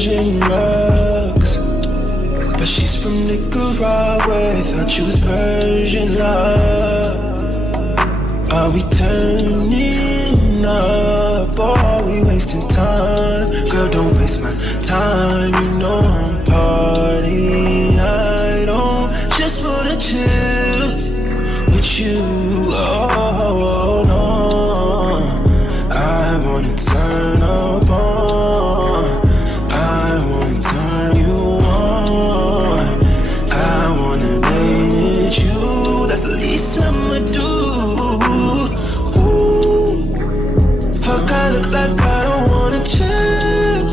Persian rugs, but she's from Nicaragua. Thought you was Persian love. Are we turning up or are we wasting time? Girl, don't waste my time. You know I'm partying. I don't just wanna chill with you. Oh no, I wanna turn up on. I wanna turn you on. I wanna lay with you. That's the least I'ma do. Ooh. Fuck, I look like I don't wanna chill.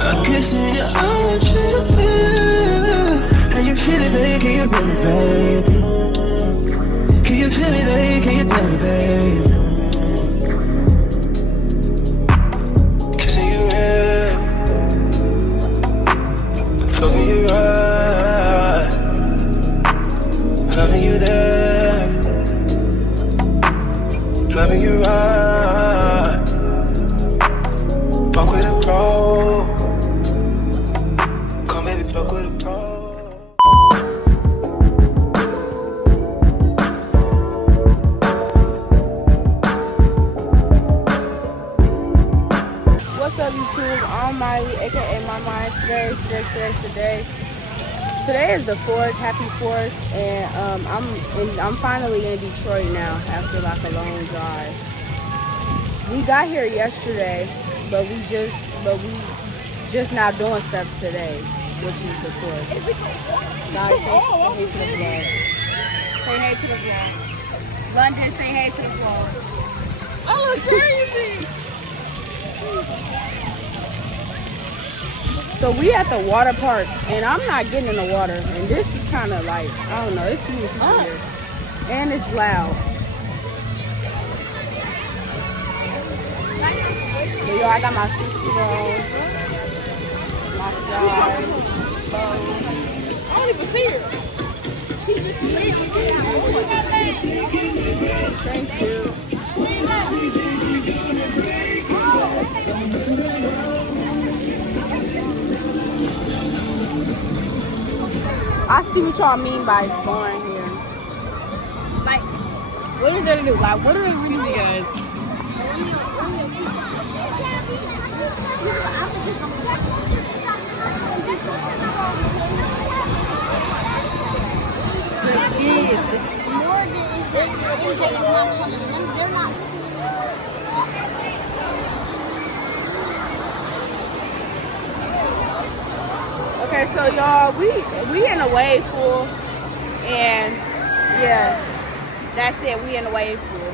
I can see your eyes, you to feel. How you feeling, baby? Can you feel me, baby? Can you feel me, baby? Can you feel me, baby? Kissing you red, fucking you right, loving you there, loving you right. Fuck with a pro, come baby, fuck with a pro. What's up, YouTube? I'm Miley, aka My Mind. Today is the 4th. Happy 4th, and I'm finally in Detroit now after like a long drive. We got here yesterday, but we just now doing stuff today, which is the 4th. Guys, say hey to the vlog. Say hey to the vlog. London, say hey to the vlog. Oh, crazy! So we at the water park, and I'm not getting in the water, and this is kind of like, I don't know, it's too many people here, and it's loud. So yo, I got my sushi rolls, my slide, I don't even see her. She just slid. Thank you. I see what y'all mean by it's boring here. Like, what is there to do? Like, what do they really do, guys? Morgan is MJ is not coming. They're not. Okay, so y'all, we in a wave pool, and yeah, that's it. We in a wave pool.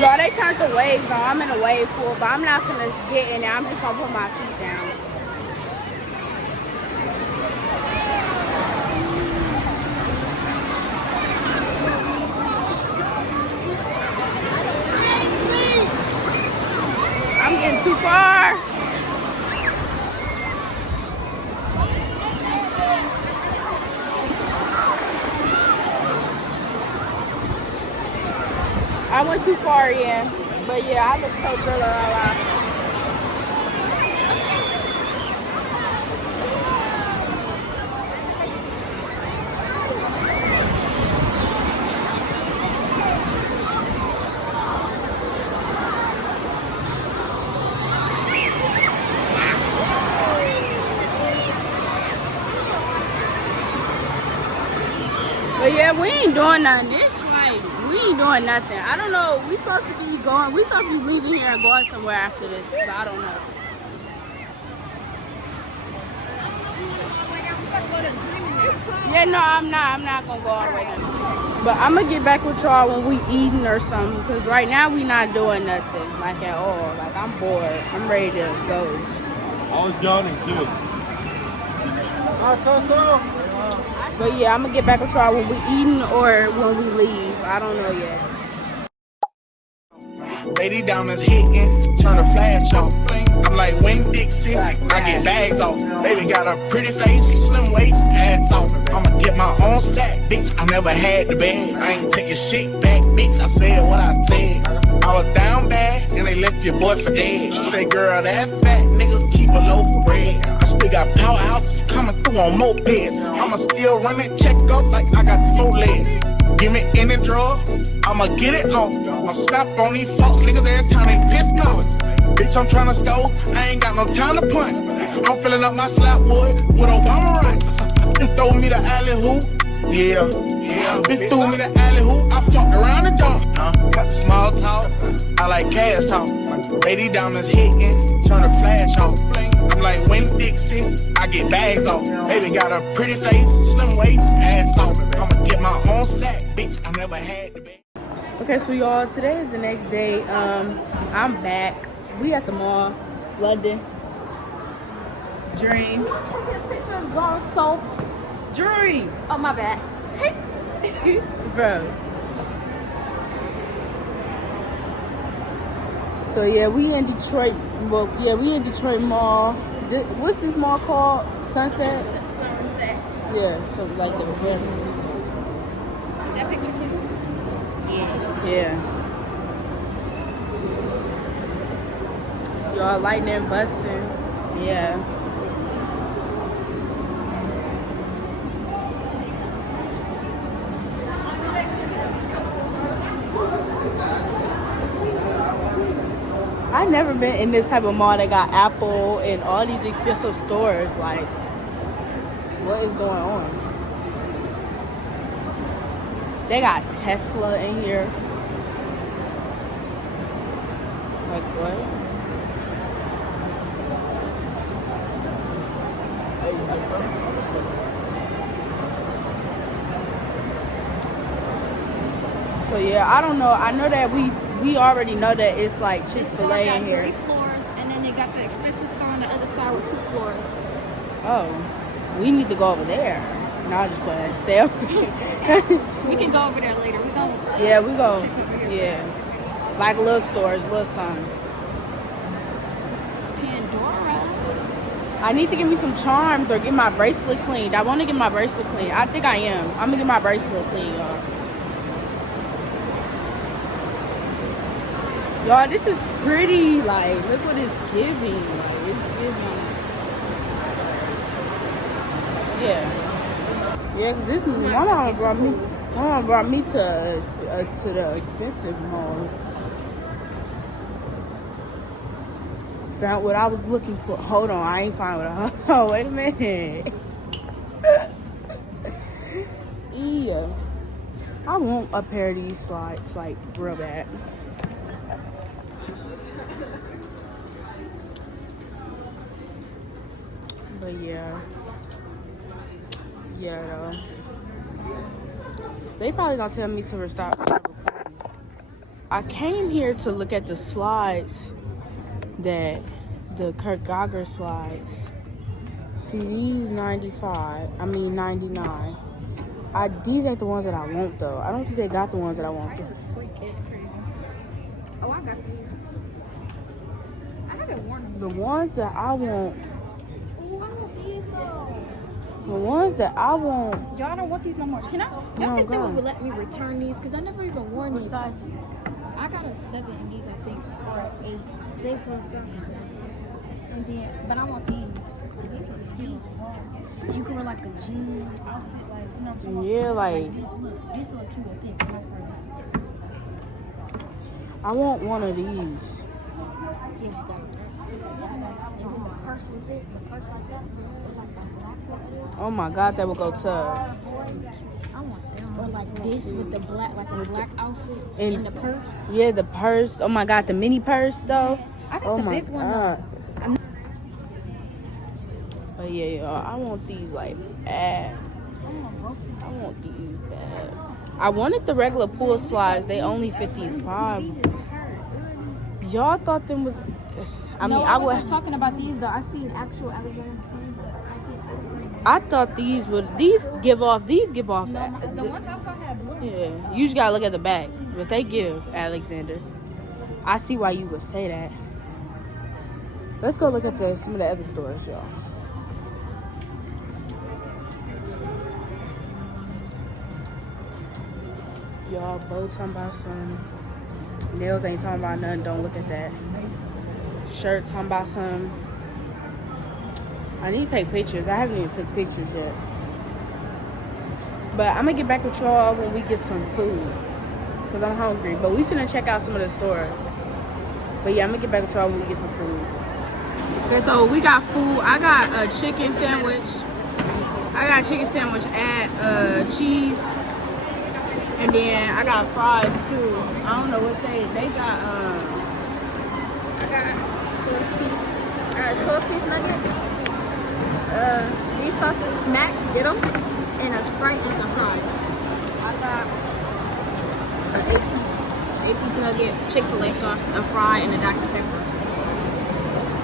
Y'all, they turned the waves on. I'm in a wave pool, but I'm not gonna get in there. I'm just gonna put my feet down. I'm getting too far. I went too far, yeah. But yeah, I look so good. But yeah, we ain't doing nothing. It's like, we ain't doing nothing. I don't know. We supposed to be leaving here and going somewhere after this, but I don't know. Yeah, no, I'm not gonna go all the way down. But I'm gonna get back with y'all when we eating or something, because right now we not doing nothing, like at all. Like, I'm bored. I'm ready to go. I was yawning too. But yeah, I'm gonna get back with y'all when we eating or when we leave. I don't know yet. Lady down is hitting, turn the flash on. I'm like Wayne Dixie, I get bags off. Baby got a pretty face, slim waist, ass off. I'ma get my own sack, bitch. I never had the bag. I ain't taking shit back, bitch. I said what I said. I was down bad, and they left your boy for dead. She say, girl, that fat nigga keep a loaf of bread. I still got powerhouses coming through on mopeds. I'ma still run it, check up like I got 4 legs. Give me any drug, I'ma get it off. I'ma snap on these fuck niggas every time they piss noise. Bitch, I'm tryna score, I ain't got no time to punt. I'm filling up my slap wood with Obama runs. Just throw me the alley hoop, yeah. Bitch threw me the alley hoop, I fucked around the jump. Got the small talk, I like cash talk. Lady diamonds hitting, turn the flash off. I'm like Win Dixie, I get bags off. Baby got a pretty face, slim waist, ass off. I'ma get my own sack, bitch, I never had the bag. Okay, so y'all, today is the next day. I'm back. We at the mall, London. Dream. Picture of bar soap. Dream. Oh, my bad. Bro. So yeah, we in Detroit. Well, yeah, we in Detroit Mall. What's this mall called? Sunset? Sunset. Yeah, so like the That picture, please? yeah. Y'all lightning busting. Yeah. I never been in this type of mall that got Apple and all these expensive stores. Like, what is going on? They got Tesla in here. Like, what? So yeah, I don't know. I know that we already know that it's like Chick-fil-A in here. 3 floors, and then they got the expensive store on the other side with 2 floors. Oh, we need to go over there. No, I just playing. Stay over here. We can go over there later. We go. Yeah, we go. Check over here. Yeah, like little stores, little something. Pandora. I need to get me some charms or get my bracelet cleaned. I want to get my bracelet cleaned. I think I am. I'm gonna get my bracelet cleaned, y'all. Y'all, this is pretty. Like, look what it's giving. Like, it's giving. Yeah, cause this my mom brought me to the expensive mall. Found what I was looking for. Hold on, I ain't find what I. Oh, wait a minute. Yeah, I want a pair of these slides, like real bad. But yeah, though. They probably gonna tell me to stop recording. I came here to look at the slides, the Kurt Geiger slides. See, these 99. These ain't the ones that I want though. I don't think they got the ones that I want. Freak is crazy. Oh, I got these. I haven't worn them. The ones that I want. Oh, I want these though. The ones that I want. Y'all don't want these no more. Can I? Y'all think they would let me return these? Because I never even worn these. What size? I got a 7 in these, I think, or an 8. Say for a 7. And then, but I want these. These are cute. You can wear like a jean outfit, like, you know what I'm talking about? Yeah, like This look cute with this. I want one of these. See what you got. And then the purse with it, the purse like that. Oh my God, that would go tough. I want them. Or like this with the black, like a black outfit and the purse. Yeah, the purse. Oh my God, the mini purse though. I got Oh the my big one. God. But yeah, y'all, I want these like bad. I want these bad. I wanted the regular pool slides. They only 55. Y'all thought them was. I mean, I wasn't talking about these though. I see an actual Alexander. I thought these give off. These give off. The ones I saw had blue. Yeah, you just gotta look at the back. But they give, Alexander. I see why you would say that. Let's go look at some of the other stores, y'all. Y'all both talking about some. Nails ain't talking about nothing. Don't look at that. Shirt talking about some. I need to take pictures. I haven't even took pictures yet. But I'm gonna get back with y'all when we get some food. Cause I'm hungry. But we finna check out some of the stores. But yeah, I'm gonna get back with y'all when we get some food. Okay, so we got food. I got a chicken sandwich. I got a chicken sandwich, add cheese. And then I got fries too. I don't know what they got. I got 12-piece nugget. These sauces smack, get them, and a Sprite and some fries. I got an 8-piece nugget, Chick-fil-A sauce, a fry, and a Dr. Pepper.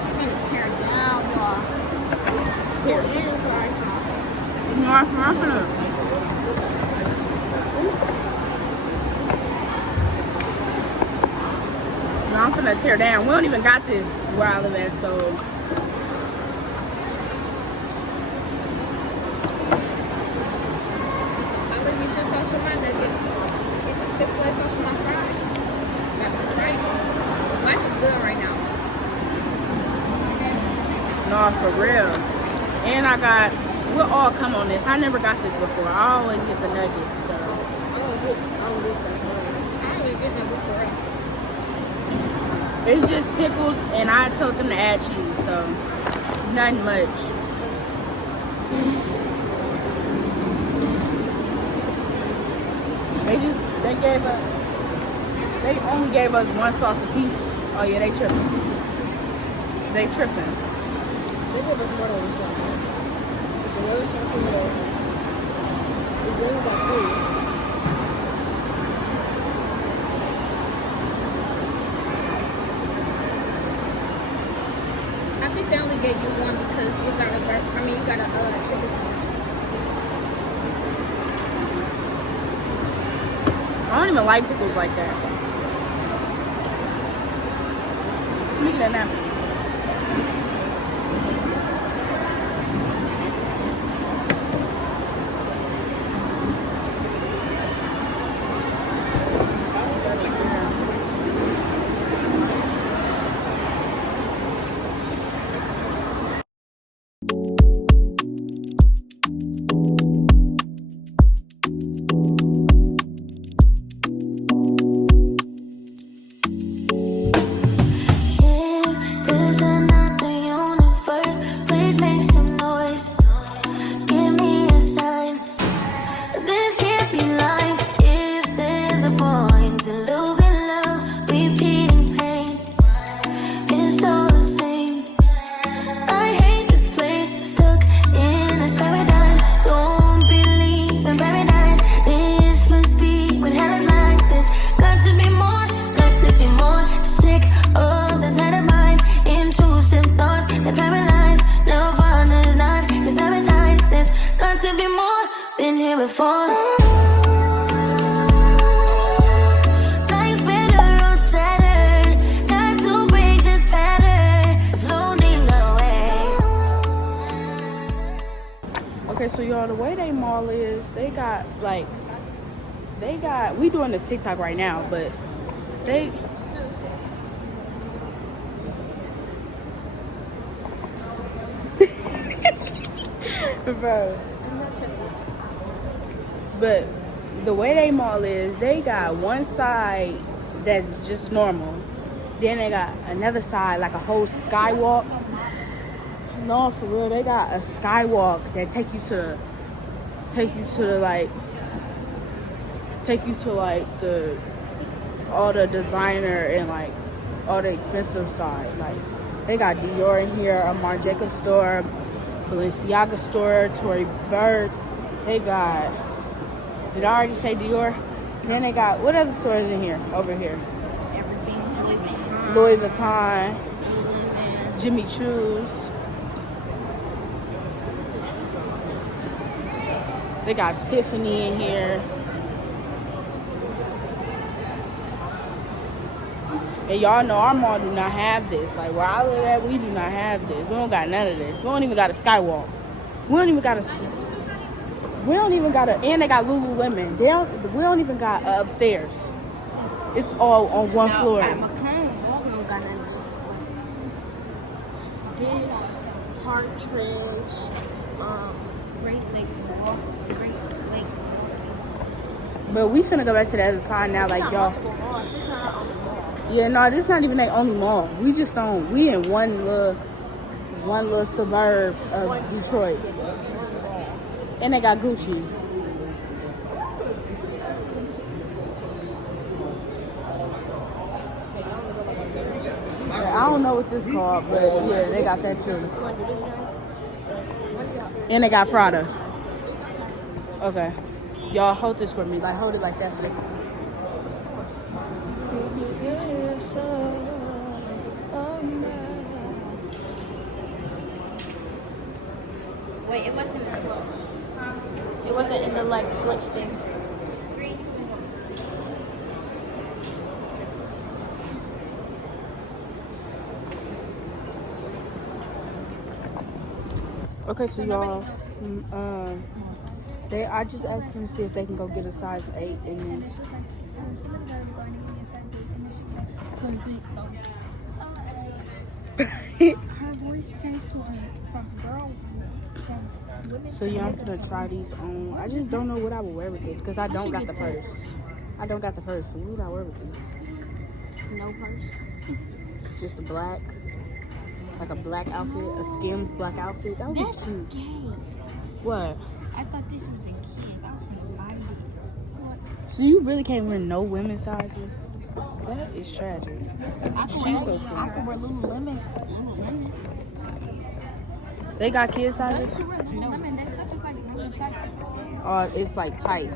I'm gonna tear it down, y'all. Here, sorry. No, I'm gonna. I'm finna tear down. We don't even got this where I live at, so. I would use this sauce on my nugget. Get the Chick-fil-A sauce on my fries. Got the Sprite. Life is good right now. No, for real. And we'll all come on this. I never got this before. I always get the nuggets, so. I don't get that. I only get nugget for real. It's just pickles, and I told them to add cheese, so nothing much. They only gave us one sauce a piece. Oh yeah, they tripping. They tripping. They gave us more than one sauce. The other sauce over there. It's only got food. I think they only gave you one because you got a chicken sandwich. I don't even like pickles like that. Let me get a napkin. Okay, so y'all, the way they mall is, we doing this TikTok right now, but they, bro, but the way they mall is, they got one side that's just normal, then they got another side, like a whole skywalk. No, for real, they got a skywalk that take you to all the designer and like all the expensive side. Like they got Dior in here, a Marc Jacobs store, Balenciaga store, Tory Burch. They got, did I already say Dior? Then they got, what other stores in here? Over here. Everything. Louis Vuitton, Jimmy Choo's. They got Tiffany in here. And y'all know our mall do not have this. Like where I live at, we do not have this. We don't got none of this. We don't even got a skywalk. We don't even got a, and they got Lululemon. We don't even got upstairs. It's all on one floor. At McComb, we don't got none of this. This, Partridge, Great Lakes Mall, Great Lake. But we finna go back to the other side now, like y'all. This not our only mall. Yeah, no, this not even their only mall. We just don't. We in one little suburb of Detroit, and they got Gucci. I don't know what this called, but yeah, they got that too. And they got Prada. Okay. Y'all hold this for me. Like, hold it like that so they can see. Wait, it wasn't in the clutch. It wasn't in the, like, clutch thing. 3, 2, 1. Okay, so y'all, I just asked them to see if they can go get a size 8 and then. Her voice changed to from girl. So yeah, I'm gonna try these on. I just don't know what I would wear with this because I don't got the purse. I don't got the purse. So what would I wear with this? No purse. Just a black, like a black outfit, a Skims black outfit. That would be That's cute. gay. What? I thought this was a kid. I was gonna buy it. So you really can't wear no women's sizes? That is tragic. She's so I smart. could wear Lululemon. They got kid sizes? Lululemon, that stuff is like really tight. It's like tight.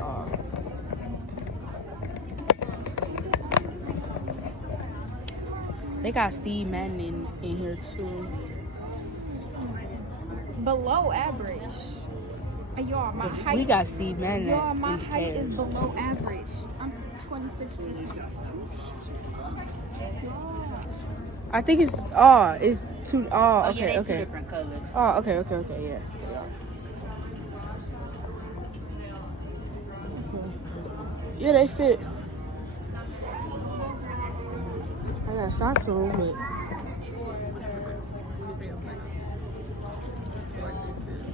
They got Steve Madden in here too. Below average. Y'all, my height. We got Steve Madden. Y'all, my height is below average. I'm 26%. I think it's two. Okay, okay. Two different colors. Okay, yeah. Yeah, they fit. I got socks on, but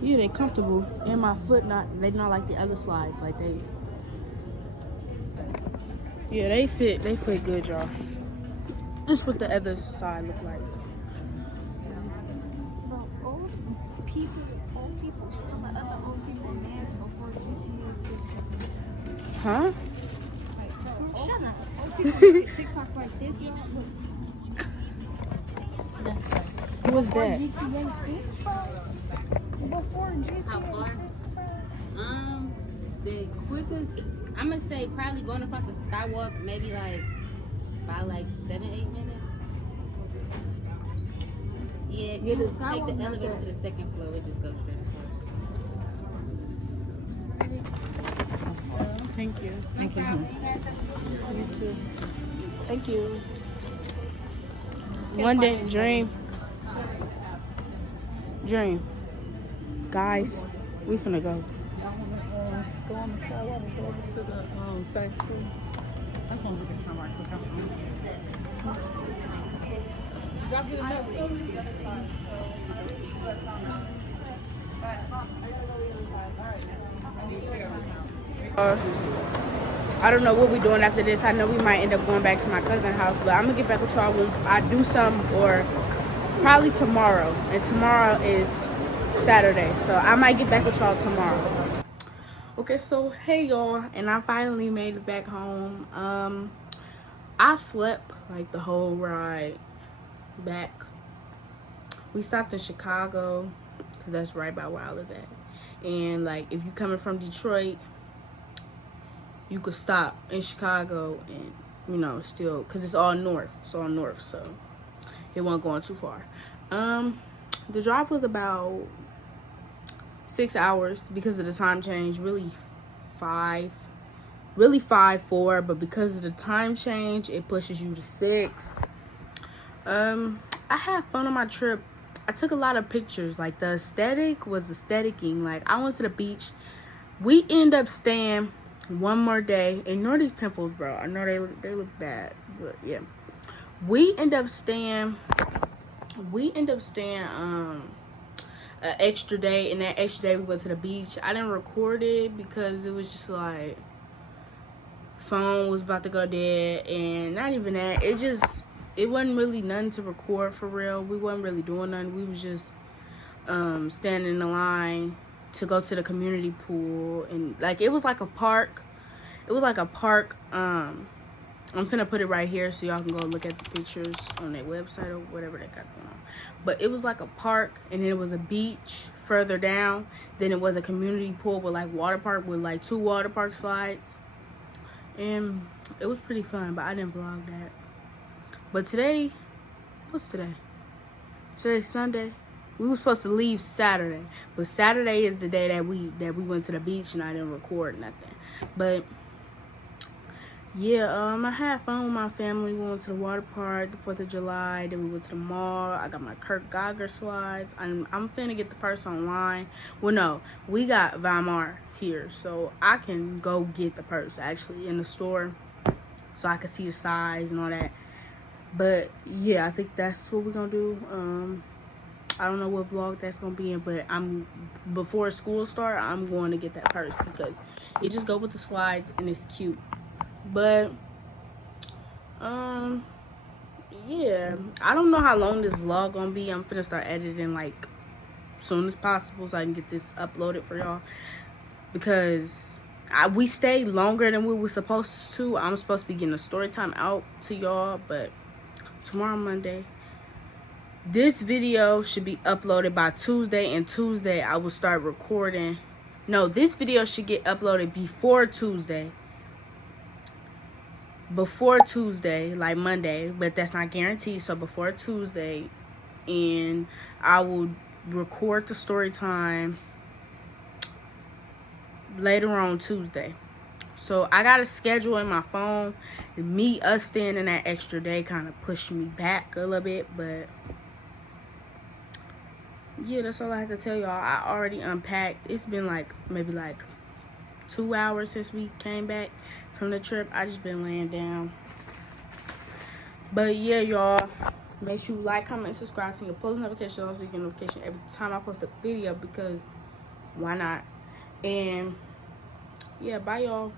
yeah, they comfortable. And my foot they not like the other slides, like they. Yeah, they fit good, y'all. This is what the other side look like. Old people still let other old people dance before GTS. Huh? Shut up. Old people make TikToks like this, y'all. Who was that? GTA 6, before GTA 6, The quickest, I'm gonna say probably going across the skywalk, maybe like about like 7-8 minutes. Yeah, if you take the elevator to the second floor, it just goes straight across. Thank you. Thank you. You too. Thank you. One day, dream. Guys, we finna go. Go on the sidewalk and go over to the same school. That's gonna get the camera quick. Y'all get enough I don't know what we're doing after this. I know we might end up going back to my cousin's house, but I'm gonna get back with y'all when I do some, or probably tomorrow. And tomorrow is Saturday, so I might get back with y'all tomorrow. Okay, so hey y'all, and I finally made it back home. I slept like the whole ride back. We stopped in Chicago because that's right by where I live at. And like if you coming from Detroit, you could stop in Chicago and still, because it's all north, so it wasn't going too far. The drive was about 6 hours because of the time change. Really 5-4, but because of the time change, it pushes you to 6. I had fun on my trip. I took a lot of pictures. Like, the aesthetic was aestheticing. Like, I went to the beach. We end up staying one more day. Ignore these pimples, bro. I know they look bad, but yeah. We end up staying an extra day, and that extra day we went to the beach. I didn't record it because it was just like phone was about to go dead, and not even that. It wasn't really nothing to record for real. We wasn't really doing nothing. We was just standing in the line to go to the community pool, and like it was like a park. It was like a park. I'm finna put it right here so y'all can go look at the pictures on their website or whatever they got going on. But it was like a park, and then it was a beach further down. Then it was a community pool with like water park with like 2 water park slides. And it was pretty fun, but I didn't vlog that. But today, what's today? Today's Sunday. We were supposed to leave Saturday, but Saturday is the day that we went to the beach, and I didn't record nothing. But yeah, I had fun with my family. We went to the water park, the 4th of July. Then we went to the mall. I got my Kurt Geiger slides. I'm finna get the purse online. Well, no, we got Weimar here, so I can go get the purse actually in the store, so I can see the size and all that. But yeah, I think that's what we're gonna do. I don't know what vlog that's gonna be in, but before school start, I'm going to get that purse because it just go with the slides and it's cute. But yeah, I don't know how long this vlog gonna be. I'm finna start editing like soon as possible so I can get this uploaded for y'all, because we stayed longer than we were supposed to. I'm supposed to be getting a story time out to y'all, but tomorrow, Monday, this video should be uploaded by Tuesday, and Tuesday I will start recording. No, this video should get uploaded before Tuesday, like Monday, but that's not guaranteed. So before Tuesday, and I will record the story time later on Tuesday. So I got a schedule in my phone. Us staying in that extra day kind of pushed me back a little bit, but yeah, that's all I have to tell y'all. I already unpacked. It's been like maybe like 2 hours since we came back from the trip. I just been laying down. But yeah, y'all, make sure you like, comment, subscribe to your post notifications so you get notification every time I post a video, because why not? And yeah, bye y'all.